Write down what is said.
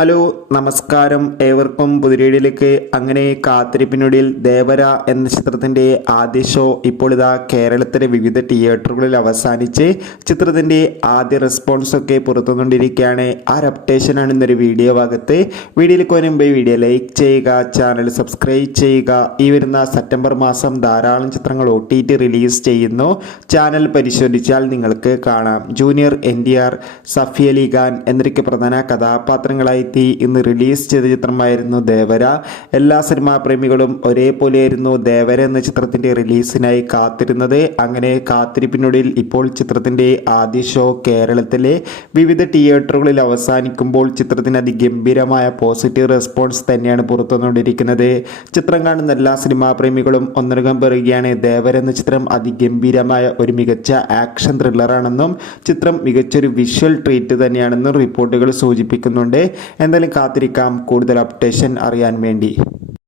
Hello നമസ്കാരം, ഏവർക്കും പുതിരീടിലേക്ക്. അങ്ങനെ കാത്തിരിപ്പിനൊടുവിൽ ദേവര എന്ന ചിത്രത്തിൻ്റെ ആദ്യ ഷോ ഇപ്പോൾ ഇതാ കേരളത്തിലെ വിവിധ തിയേറ്ററുകളിൽ അവസാനിച്ച് ചിത്രത്തിൻ്റെ ആദ്യ റെസ്പോൺസൊക്കെ പുറത്തുകൊണ്ടിരിക്കുകയാണ്. ആ ഒരു അപ്ഡേഷനാണ് ഇന്നൊരു വീഡിയോ ഭാഗത്ത്. വീഡിയോയിലേക്ക് വരുമ്പോൾ വീഡിയോ ലൈക്ക് ചെയ്യുക, ചാനൽ സബ്സ്ക്രൈബ് ചെയ്യുക. ഈ വരുന്ന സെപ്റ്റംബർ മാസം ധാരാളം ചിത്രങ്ങൾ OTT റിലീസ് ചെയ്യുന്നു. ചാനൽ പരിശോധിച്ചാൽ നിങ്ങൾക്ക് കാണാം. ജൂനിയർ NTR, സഫി അലി ഖാൻ എന്നൊക്കെ പ്രധാന കഥാപാത്രങ്ങളായി ഇന്ന് റിലീസ് ചെയ്ത ചിത്രമായിരുന്നു ദേവര. എല്ലാ സിനിമാ പ്രേമികളും ഒരേപോലെയായിരുന്നു ദേവര എന്ന ചിത്രത്തിന്റെ റിലീസിനായി കാത്തിരുന്നത്. അങ്ങനെ കാത്തിരിപ്പിനൊടുവിൽ ഇപ്പോൾ ചിത്രത്തിന്റെ ആദ്യ ഷോ കേരളത്തിലെ വിവിധ തിയേറ്ററുകളിൽ അവസാനിക്കുമ്പോൾ ചിത്രത്തിന് അതിഗംഭീരമായ പോസിറ്റീവ് റെസ്പോൺസ് തന്നെയാണ് പുറത്തുവന്നുകൊണ്ടിരിക്കുന്നത്. ചിത്രം കാണുന്ന എല്ലാ സിനിമാ പ്രേമികളും ഒന്നടങ്കം പറയുകയാണ്, ദേവര എന്ന ചിത്രം അതിഗംഭീരമായ ഒരു മികച്ച ആക്ഷൻ ത്രില്ലറാണെന്നും ചിത്രം മികച്ചൊരു വിഷ്വൽ ട്രീറ്റ് തന്നെയാണെന്നും റിപ്പോർട്ടുകൾ സൂചിപ്പിക്കുന്നുണ്ട്. എന്തായാലും കാത്തിരിക്കാം കൂടുതൽ അപ്ഡേഷൻ അറിയാൻ വേണ്ടി.